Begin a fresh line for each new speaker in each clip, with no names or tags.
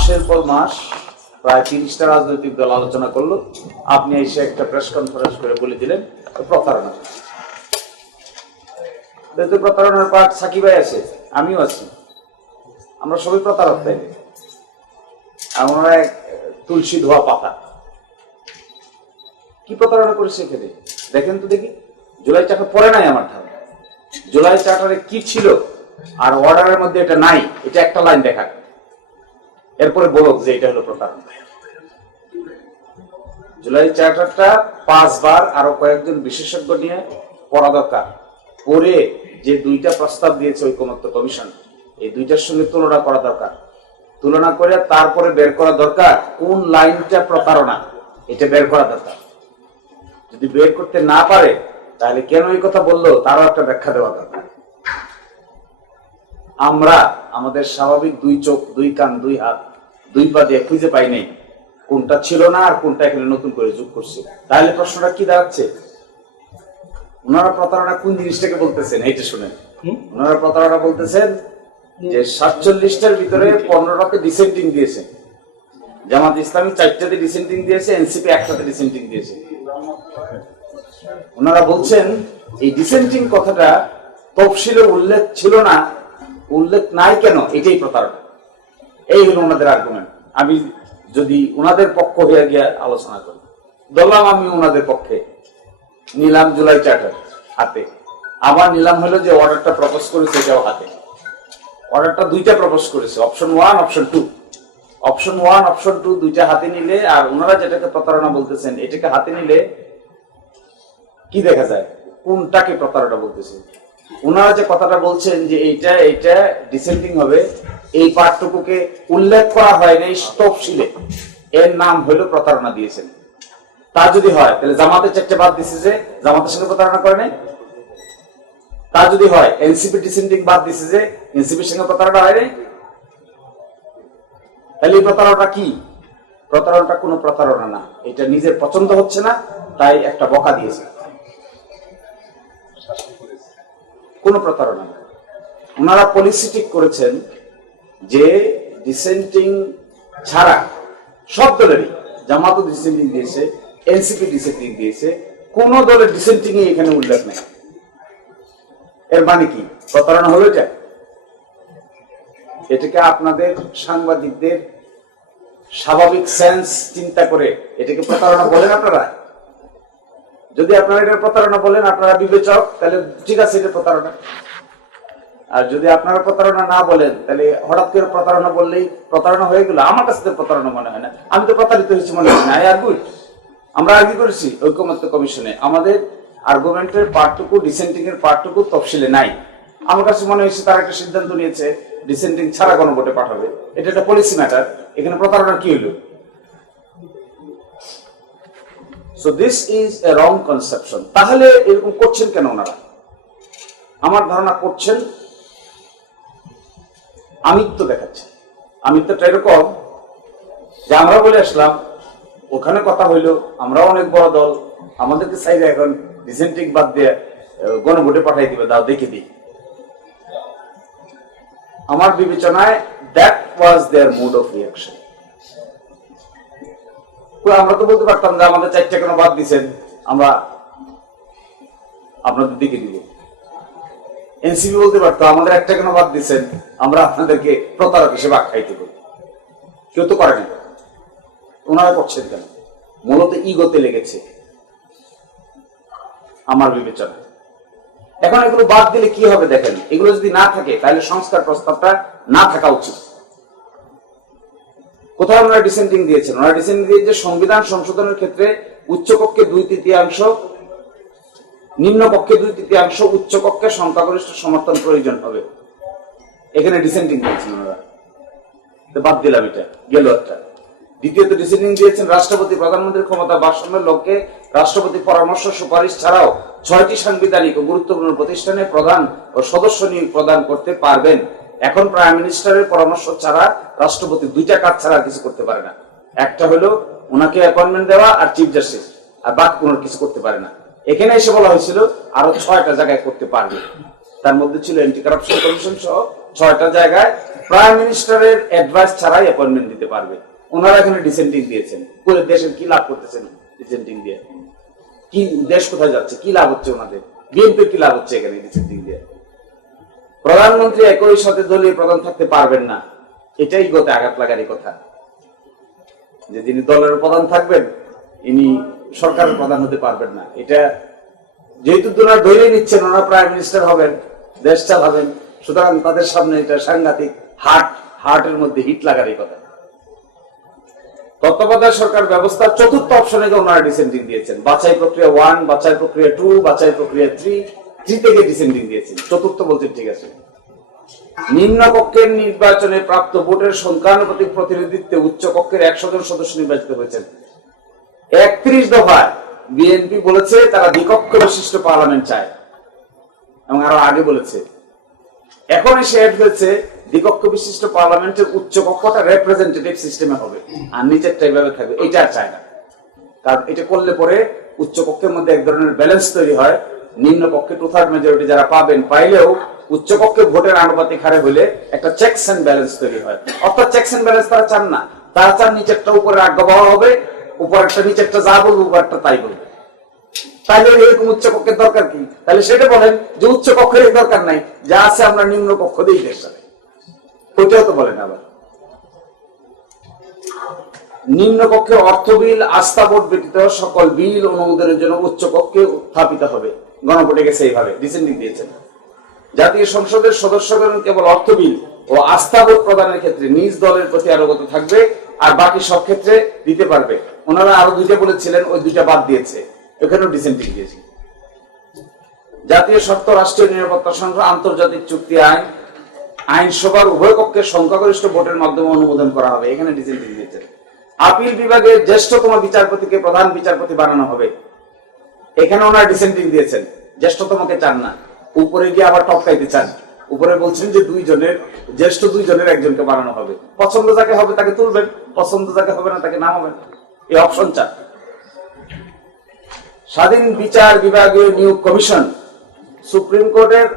মাসের পর মাস প্রায় তিরিশটা রাজনৈতিক দল আলোচনা করল। আপনি এসে একটা প্রেস কনফারেন্স করে বলে দিলেন প্রতারণা। যেহেতু প্রতারণার পাঠ সাকিব ভাই আছে, আমিও আছি। আমরা সবাই প্রতারক, তাই আমরা এক তুলসী ধোয়া পাতা। কি প্রতারণা করেছে এখানে? দেখেন তো দেখি। জুলাই চাকা পরে নাই আমার ধারণা জুলাই চার্টারে কি ছিল? আর অর্ডারের মধ্যে এটা নাই। এটা একটা লাইন দেখা এরপরে বলো যে এটা হলো প্রতারণা জুলাই চার্টারটা পাঁচবার আরও কয়েকজন বিশেষজ্ঞ নিয়ে পড়া দরকার। পরে যে দুইটা প্রস্তাব দিয়েছে ঐকমত্য কমিশন, এই দুইটার সঙ্গে তুলনা করা দরকার। তুলনা করে তারপরে বের করা দরকার কোন লাইনটা প্রতারণা, এটা বের করা দরকার। যদি বের করতে না পারে, তাহলে কেন এই কথা বলল, তারও একটা ব্যাখ্যা দেওয়া দরকার। আমরা, আমাদের স্বাভাবিক দুই চোখ, দুই কান, দুই হাত দুই পা দিয়ে খুঁজে পাই নাই কোনটা ছিল না আর কোনটা এখানে নতুন করে যোগ করছে। তাহলে প্রশ্নটা কি দাঁড়াচ্ছে? ওনারা প্রতারণা কোন জিনিসটাকে বলতেছেন? এইটা শুনেন। ওনারা প্রতারণা বলতেছেন যে সাতচল্লিশটার ভিতরে পনেরোটাতে ডিসেন্টিং দিয়েছে। জামাত ইসলামী চারটাতে ডিসেন্টিং দিয়েছে এনসিপি একটাতে ডিসেন্টিং দিয়েছে। ওনারা বলছেন এই ডিসেন্টিং কথাটা তফসিলে উল্লেখ ছিল না উল্লেখ নাই কেন? এটাই প্রতারণা। এই হলো ওনাদের আর্গুমেন্ট আমি যদি ওনাদের পক্ষ হয়ে গিয়ে আলোচনা করি। দলাম আমি ওনাদের পক্ষে। নিলাম জুলাই চার্টার হাতে। আবার নিলাম হলো যে অর্ডারটা প্রপোজ করেছে এটাও হাতে। অর্ডারটা দুইটা প্রপোজ করেছে। Option one option two option one option two দুইটা হাতে নিলে আর ওনারা যেটাকে প্রতারণা বলতেছেন, এটাকে হাতে নিলে কি দেখা যায়? কোনটাকে প্রতারণা বলতেছে ওনারা যে কথাটা বলছেন যে এইটা এইটা ডিসেন্ডিং হবে, এই পাঠটুকুকে উল্লেখ করা হয় নাই তফসিলে। এর নাম হলো প্রতারণা দিয়েছেন। তা যদি হয়, তাহলে জামাতের চারটে বাদ দিছে যে, জামাতের সঙ্গে প্রতারণা করে নাই? তা যদি হয়, এনসিপি ডিসেন্ডিং বাদ দিছে যে, এনসিপির সঙ্গে প্রতারণা হয় নাই? তাহলে এই প্রতারণাটা কি? প্রতারণাটা কোনো প্রতারণা না। এটা নিজের পছন্দ হচ্ছে না, তাই একটা বকা দিয়েছে। কোনো প্রতারণা না ওনারা পলিসি ঠিক করেছেন যে ডিসেন্টিং ছাড়া সব দলেরই জামাতও ডিসেন্টিং দিয়েছে এনসিপি ডিসেন্টিং দিয়েছে, কোন দলের ডিসেন্টিং এখানে উল্লেখ নেই। এর মানে কি? প্রতারণা হলো এটা? এটাকে আপনাদের সাংবাদিকদের স্বাভাবিক সেন্স চিন্তা করে এটাকে প্রতারণা বলেন আপনারা? যদি আপনারা এটা প্রতারণা বলেন, আপনারা বিবেচক, তাহলে ঠিক আছে এটা প্রতারণা। আর যদি আপনারা প্রতারণা না বলেন, তাহলে হঠাৎ করে প্রতারণা বললেই প্রতারণা হয়ে গেল। আমার কাছে তো প্রতারণা মনে হয় না। আমি তো প্রতারিত হয়েছি মনে হয় না। I argued. আমরা আর্গি করেছি ঐক্যমত্য কমিশনে। আমাদের আর্গুমেন্টের পার্টটুকু ডিসেন্টিং এর পার্টটুকু তফসিলে নাই। আমার কাছে মনে হয়েছে তারা একটা সিদ্ধান্ত নিয়েছে ডিসেন্টিং ছাড়া কোনো গণভোটে পাঠাবে। এটা একটা পলিসি ম্যাটার এখানে প্রতারণা কি হলো? So this is a wrong conception তাহলে এরকম করছেন কেন ওনারা? আমার ধারণা করছেন আমিত্ব দেখাচ্ছে। আমিত্বটা এরকম যে আমরা বলে আসলাম, ওখানে কথা হইল, আমরাও অনেক বড় দল, আমাদেরকে চাইলে এখন ডিসেন্টিং বাদ দিয়ে গণভোটে পাঠাই দিবে, দাও দেখে দিই। আমার বিবেচনায় that was their mood of reaction আমরা তো বলতে পারতাম যে আমাদের চারটে কেন বাদ দিছেন। আমরা আপনাদের দিকে দিব। এনসিপি বলতে পারতো, আমাদের একটা কেন বাদ দিচ্ছেন আমরা আপনাদেরকে প্রতারক হিসেবে আখ্যায়িত করি। কেউ তো করেনি। ওনারা করছেন কেন? মূলত ইগোতে লেগেছে। আমার বিবেচনা। এখন এগুলো বাদ দিলে কি হবে দেখেন? এগুলো যদি না থাকে, তাহলে সংস্কার প্রস্তাবটা না থাকা উচিত। কোথাও ওনারা ডিসেন্টিং দিয়েছেন? ওনারা ডিসেন্টিং দিয়েছে সংবিধান সংশোধনের ক্ষেত্রে উচ্চকক্ষে দুই তৃতীয়াংশ, নিম্ন কক্ষে দুই তৃতীয়াংশ উচ্চ কক্ষে সংখ্যাগরিষ্ঠ সমর্থন প্রয়োজন হবে। এখানে ডিসেন্টিং দিয়েছেন ওনারা। বাদ দিলাম এটা, গেল একটা। দ্বিতীয়ত ডিসেন্টিং দিয়েছেন রাষ্ট্রপতি প্রধানমন্ত্রীর ক্ষমতা ভারসাম্যের লক্ষ্যে রাষ্ট্রপতি পরামর্শ সুপারিশ ছাড়াও ছয়টি সাংবিধানিক ও গুরুত্বপূর্ণ প্রতিষ্ঠানে প্রধান ও সদস্য নিয়োগ প্রদান করতে পারবেন। এখন প্রাইম মিনিস্টারের পরামর্শ ছাড়া রাষ্ট্রপতি দুইটা কাজ ছাড়া কিছু করতে পারে না। একটা হলো ওনাকে অ্যাপয়েন্টমেন্ট দেওয়া আর চিফ জাস্টিস আর বাদ কোনো কিছু করতে পারে না। এখানে এসে বলা হয়েছিল আরও ছয়টা জায়গায় করতে পারবে। তার মধ্যে ছিল অ্যান্টি কারাপশন কমিশন সহ ছয়টা জায়গায় প্রাইম মিনিস্টারের অ্যাডভাইস ছাড়াই অ্যাপয়েন্টমেন্ট দিতে পারবে। ওনারা এখানে ডিসেন্টিং দিয়েছেন। পুরো দেশের কি লাভ করতেছেন ডিসেন্টিং দিয়ে? কি দেশ কোথায় যাচ্ছে? কি লাভ হচ্ছে ওনাদের? বিএনপির কি লাভ হচ্ছে এখানে ডিসেন্টিং দিয়ে? প্রধানমন্ত্রী একই সাথে দলীয় প্রধান থাকতে পারবেন না। এটাই গোতে আঘাত লাগারই কথা। যে যিনি দলের প্রধান থাকবেন, ইনি সরকারের প্রধান হতে পারবেন না। এটা যেহেতু ওনারা ধরে নিচ্ছেন ওনারা প্রাইম মিনিস্টার হবেন, দেশ চালাবেন, সুতরাং তাদের সামনে এটা সাংঘাতিক হার্ট হার্টের মধ্যে হিট লাগারই কথা। তত্ত্বাবধায়ক সরকার ব্যবস্থার চতুর্থ অপশনে ওনারা ডিসেন্ডিং দিয়েছেন। বাছাই প্রক্রিয়া ওয়ান বাছাই প্রক্রিয়া টু বাছাই প্রক্রিয়া থ্রি থেকে ডিসেন্ডিং দিয়েছেন। চতুর্থ ঠিক আছে। নিম্ন কক্ষের নির্বাচনে প্রাপ্ত ভোটের সংখ্যানুপাতিক প্রতিনিধিত্বে একশো জন সদস্য নির্বাচিত হয়েছেন। একত্রিশ দফায় বিএনপি বলেছে তারা বিশিষ্ট পার্লামেন্ট চায় এবং আরও আগে বলেছে। এখন এসে অ্যাড হয়েছে বিশিষ্ট পার্লামেন্টের উচ্চ কক্ষটা রিপ্রেজেন্টেটিভ সিস্টেমে হবে, আর নিচেরটা এইভাবে থাকবে। এটা আর চায় না। কারণ এটা করলে পরে উচ্চ কক্ষের মধ্যে এক ধরনের ব্যালেন্স তৈরি হয়। নিম্ন কক্ষে টু থার্ড মেজরিটি যারা পাবেন, পাইলেও উচ্চ কক্ষে ভোটের আনুপাতিক হারে হলে একটা চেকস এন্ড ব্যালেন্স তৈরি হয়। অর্থাৎ চেকস এন্ড ব্যালেন্স তারা চান না। তারা চান নিচেরটা উপরে আজ্ঞা পাওয়া হবে, উপরেরটা নিচেরটা যা বলব উপরেরটা তাই বলবে তাহলে এরকম উচ্চ কক্ষের দরকার কি? তাহলে সেটা বলেন যে উচ্চ কক্ষের এই দরকার নাই, যা আছে আমরা নিম্ন কক্ষ দিই দেশ ওইটাও তো বলেন আবার। নিম্ন কক্ষে অর্থ বিল, আস্থা ভোট ব্যতীত সকল বিল অনুমোদনের জন্য উচ্চ কক্ষে উত্থাপিত হবে। গণভোটে গেছে এইভাবে ডিসেন্ডিং দিয়েছেন। জাতীয় সংসদের সদস্যগণ কেবল অর্থ বিল ও আস্থা ভোট প্রদানের ক্ষেত্রে নিজ দলের প্রতি আনুগত থাকবে আর বাকি সব ক্ষেত্রে দিতে পারবে। ওনারা আরও দুইটা বলেছিলেন, ওই দুইটা বাদ দিয়েছে। এখানেও ডিসেন্ডিং দিয়েছে। জাতীয় স্বার্থ রাষ্ট্রীয় নিরাপত্তা সংক্রান্ত আন্তর্জাতিক চুক্তি আইন, আইনসভার উভয় পক্ষের সংখ্যাগরিষ্ঠ ভোটের মাধ্যমে অনুমোদন করা হবে। এখানে ডিসেন্ডিং দিয়েছে আপিল বিভাগের জ্যেষ্ঠতম বিচারপতিকে প্রধান বিচারপতি বানানো হবে। এখানে ওনারা ডিসেন্ডিং দিয়েছেন। জ্যেষ্ঠতমকে চান না। উপরে গিয়ে আবার টপকাইতে চান। উপরে বলছেন যে দুইজনের জ্যেষ্ঠ দুইজনের একজনকে বানানো হবে। পছন্দ যাকে হবে তাকে তুলবেন, পছন্দ যাকে হবে না তাকে নামাবেন এই অপশন চান। স্বাধীন বিচার বিভাগীয় নিয়োগ কমিশন, সুপ্রিম কোর্টের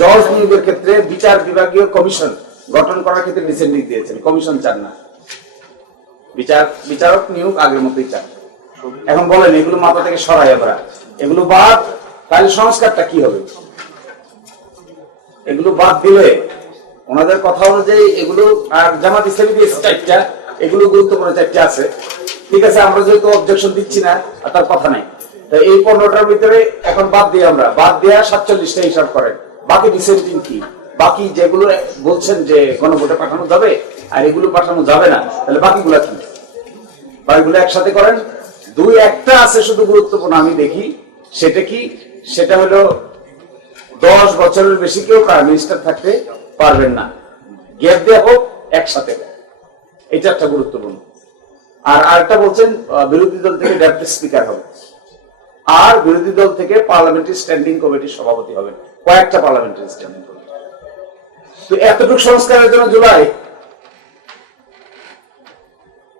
জজ নিয়োগের ক্ষেত্রে বিচার বিভাগীয় কমিশন গঠন করার ক্ষেত্রে ডিসেন্ডিং দিয়েছেন। কমিশন চান না। বিচার, বিচারক নিয়োগ আগের মতোই চান। এখন বলেন, এগুলো মাথা থেকে সরাই আমরা। এগুলো বাদ, তাহলে সংস্কারটা কি হবে? এগুলো বাদ দিলে ওনাদের কথা অনুযায়ী এগুলো আর জামাত ইসলামী চারটা এগুলো গুরুত্বপূর্ণ চারটা আছে। ঠিক আছে, আমরা যেহেতু অবজেকশন দিচ্ছি না, আর তার কথা নাই। তো এই পনেরোটার ভিতরে এখন বাদ দিই আমরা। বাদ দেওয়া সাতচল্লিশটা হিসাব করেন। বাকি ডিসেন্টিং কি? বাকি যেগুলো বলছেন যে গণভোটে পাঠানো যাবে, আর এগুলো পাঠানো যাবে না, তাহলে বাকিগুলো কি? বাকিগুলো একসাথে করেন। দুই একটা আছে শুধু গুরুত্বপূর্ণ, আমি দেখি। সেটা কি? সেটা হলো দশ বছরের বেশি কেউ প্রাইম মিনিস্টার থাকতে পারবেন না। গ্যাপ দেওয়া হোক, একসাথে এটা একটা গুরুত্বপূর্ণ। আর আরেকটা বলছেন বিরোধী দল থেকে ডেপুটি স্পিকার হবে আর বিরোধী দল থেকে পার্লামেন্টারি স্ট্যান্ডিং কমিটির সভাপতি হবেন। কয়েকটা পার্লামেন্টারি স্ট্যান্ডিং কমিটি। এতটুকু সংস্কারের জন্য জুলাই?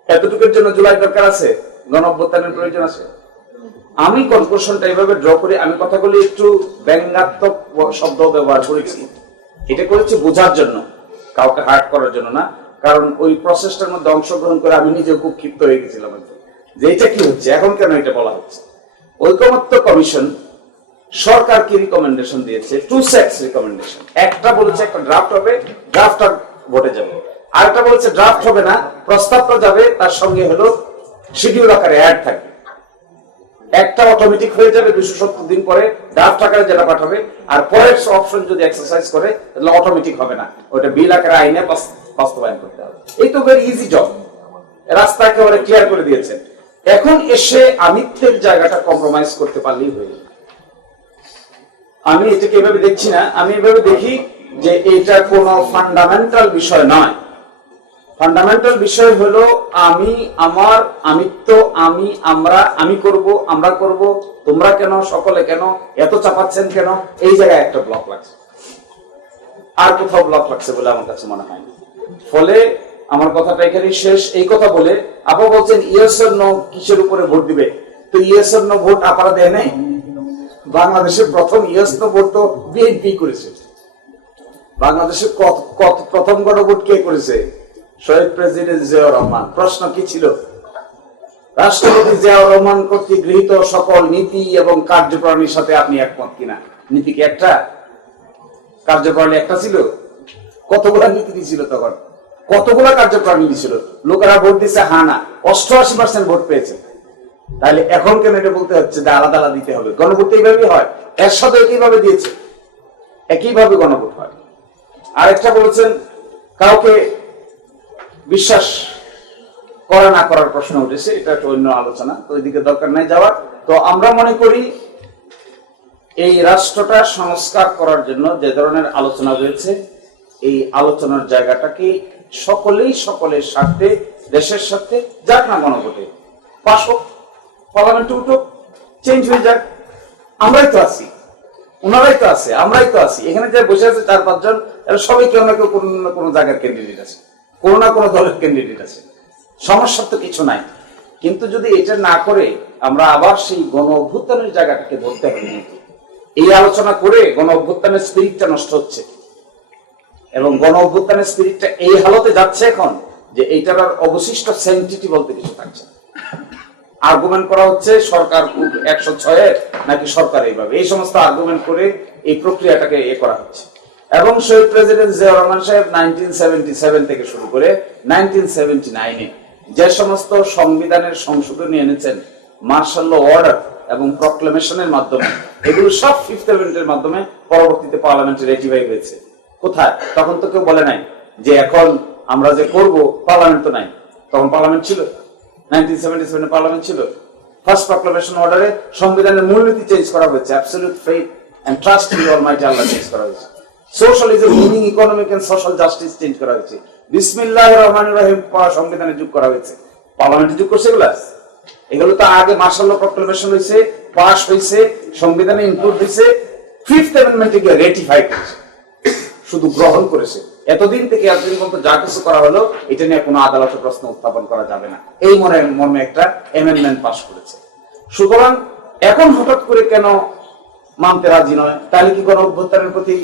এতটুকুর জন্য জুলাই দরকার আছে? গণ অভ্যুত্থানের প্রয়োজন আছে। আমি কনক্লুশনটা এইভাবে ড্র করে, আমি কথাগুলি একটু ব্যঙ্গাত্মক শব্দ ব্যবহার করেছি। এটা করেছি বোঝার জন্য, কাউকে হার্ট করার জন্য না। কারণ ওই প্রসেসটার মধ্যে অংশগ্রহণ করে আমি নিজে খুব ক্ষিপ্ত হয়ে গেছিলাম যে এটা কি হচ্ছে? এখন কেন এটা বলা হচ্ছে? ঐকমত্য কমিশন সরকার কি রিকমেন্ডেশন দিয়েছে টু সেটস রিকমেন্ডেশন একটা বলেছে একটা ড্রাফট হবে ড্রাফট আর ভোটে যাবে। আরেকটা বলেছে ড্রাফট হবে না, প্রস্তাবটা যাবে, তার সঙ্গে হলো শিডিউল আকারে অ্যাড থাকবে। একটা অটোমেটিক হয়ে যাবে দুশো সত্তর দিন পরে ড্রাফট আকারে যেটা পাঠাবে, আর পরের অপশন যদি এক্সারসাইজ করে, তাহলে অটোমেটিক হবে না। ওটা বিল আকারে আইনে বাস্তবায়ন করতে হবে। এই তো ভেরি ইজি জব রাস্তা একেবারে ক্লিয়ার করে দিয়েছেন এখন এসে আমিত্বের জায়গাটা কম্প্রোমাইজ করতে পারলেই হয়ে আমি এটাকে এভাবে দেখছি না। আমি এভাবে দেখি যে এটা কোনো ফান্ডামেন্টাল বিষয় নয়। ফান্ডামেন্টাল বিষয় হলো আমি, আমার, আমিত্ব, আমি, আমরা, আমি করব, আমরা করব, তোমরা কেন, সকলে কেন, এত চাপাচ্ছেন কেন? এই জায়গায় একটা ব্লক লাগছে। আর কোথাও ব্লক লাগছে বলে আমার কাছে মনে হয় ফলে আমার কথাটা এখানেই শেষ। এই কথা বলে আপা বলছেন ইয়েস নো কিসের উপরে ভোট দিবে? তো ইয়েস নো ভোট আপারা দেয় নাই? বাংলাদেশের প্রথম ইয়েস নো ভোট তো বিএনপি করেছে। বাংলাদেশে কত কত প্রথম গণভোট কে করেছে? শহীদ প্রেসিডেন্ট জিয়াউর রহমান। প্রশ্ন কি ছিল? রাষ্ট্রপতি জিয়াউর রহমান কর্তৃক গৃহীত সকল নীতি এবং কার্যপ্রণালীর সাথে আপনি একমত কিনা? নীতি কি একটা? কার্যপ্রণালী একটা ছিল? কতগুলা নীতি ছিল তখন? কতগুলা কার্যপ্রণালী ছিল লোকেরা ভোট দিচ্ছে হা না, অষ্টআশি পার্সেন্ট ভোট পেয়েছে। তাহলে এখন কেন এটা বলতে হচ্ছে? যে আলাদা আলাদা দিতে হবে। গণভোট এইভাবেই হয়। এর সাথে একইভাবে দিয়েছে। একইভাবে গণভোট হয়। আরেকটা বলেছেন, কাউকে বিশ্বাস করা না করার প্রশ্ন উঠেছে, এটা একটা অন্য আলোচনা। তো ওইদিকে দরকার নাই যাওয়ার। তো আমরা মনে করি এই রাষ্ট্রটা সংস্কার করার জন্য যে ধরনের আলোচনা রয়েছে এই আলোচনার জায়গাটাকে সকলেই সকলের স্বার্থে, দেশের স্বার্থে, যাক না গণভোটে পাশ হোক পার্লামেন্টে উঠুক চেঞ্জ হয়ে যাক। আমরাই তো আছি। ওনারাই তো আছে, আমরাই তো আছি। এখানে যে বসে আছে চার পাঁচজন, এরা সবাই কেউ না কেউ কোনো না কোনো জায়গার ক্যান্ডিডেট আছে। কোনো না কোনো দলের ক্যান্ডিডেট আছে। সমস্যার তো কিছু নাই। কিন্তু যদি এটা না করে, আমরা আবার সেই গণ অভ্যুত্থানের জায়গাটাকে ধরতে হবে এই আলোচনা করে গণ অভ্যুত্থানের স্পিরিটটা নষ্ট হচ্ছে। এবং গণ অভ্যুত্থানের স্পিরিটটা এই হালতে যাচ্ছে এখন যে এইটার আর অবশিষ্ট সেন্টিটি বলতে কিছু থাকছে আর্গুমেন্ট করা হচ্ছে সরকার একশো ছয়ের নাকি সরকার এইভাবে। এই সমস্ত আর্গুমেন্ট করে এই প্রক্রিয়াটাকে এ করা হচ্ছে। এবং শহীদ প্রেসিডেন্ট জিয়া রহমান সাহেব নাইনটিন সেভেন্টি থেকে শুরু করে নাইনটিন সেভেন্টি যে সমস্ত সংবিধানের সংশোধনী এনেছেন, মার্শাল অর্ডার এবং প্রক্লেমেশনের মাধ্যমে, এগুলো সব ফিফথ এমেন্টের মাধ্যমে পরবর্তীতে পার্লামেন্টে রেটিফাই হয়েছে। কোথায়? তখন তো কেউ বলে নাই যে এখন আমরা যে করব, পার্লামেন্ট তো নাই। তখন পার্লামেন্ট ছিল। নাইনটিন সেভেন্টি সেভেনে পার্লামেন্ট ছিল। ফার্স্ট প্রক্লামেশন অর্ডারে সংবিধানের মূলনীতি চেঞ্জ করা হয়েছে। Absolute faith and trust in almighty Allah change করা হয়েছে। Socialism meaning economic social justice change করা হয়েছে। বিসমিল্লাহ রহমান রহিম সংবিধানে যোগ করা হয়েছে। পার্লামেন্টে যোগ করছে এগুলা? তো আগে হয়েছে হয়েছে, সংবিধানে ইনক্লুড হয়েছে ফিফথ অ্যামেন্ডমেন্টে গিয়ে রেটিফাই করেছে শুধু গ্রহণ করেছে। এতদিন থেকে এতদিন পর্যন্ত যা কিছু করা হলো, এটা নিয়ে কোনো আদালতে প্রশ্ন উত্থাপন করা যাবে না। এই মনে, মর্মে একটা অ্যামেন্ডমেন্ট পাস করেছে। সুতরাং এখন হঠাৎ করে কেন মানতে রাজি নয়? তাহলে কি কোনো অভ্যুত্থানের প্রতি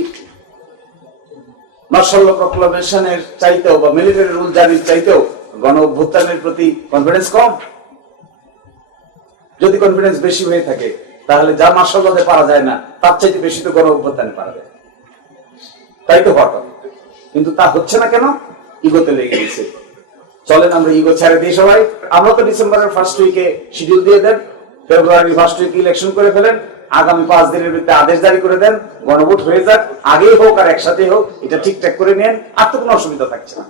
মার্শাল প্রক্লামেশনের চাইতেও বা মিলিটারি রুল জারির চাইতেও গণ অভ্যুত্থানের প্রতি কনফিডেন্স কম। যদি কনফিডেন্স বেশি হয়ে থাকে, তাহলে যা মার্শাল্লাতে পারা যায় না, তার চাইতে বেশি তো গণ অভ্যুত্থানে পারা যায়। তাই তো হঠাৎ কিন্তু তা হচ্ছে না কেন? ইগোতে লেগে গেছে। চলেন আমরা ইগো ছেড়ে দিই সবাই। আমরা তো ডিসেম্বরের ফার্স্ট উইকে শিডিউল দিয়ে দেন। ফেব্রুয়ারি ফার্স্ট উইকে ইলেকশন করে ফেলেন। আগামী পাঁচ দিনের ভিতরে আদেশ জারি করে দেন, গণভোট হয়ে যাক, আগেই হোক আর একসাথে হোক, এটা ঠিকঠাক করে নেন, আর তো কোনো অসুবিধা থাকছে না।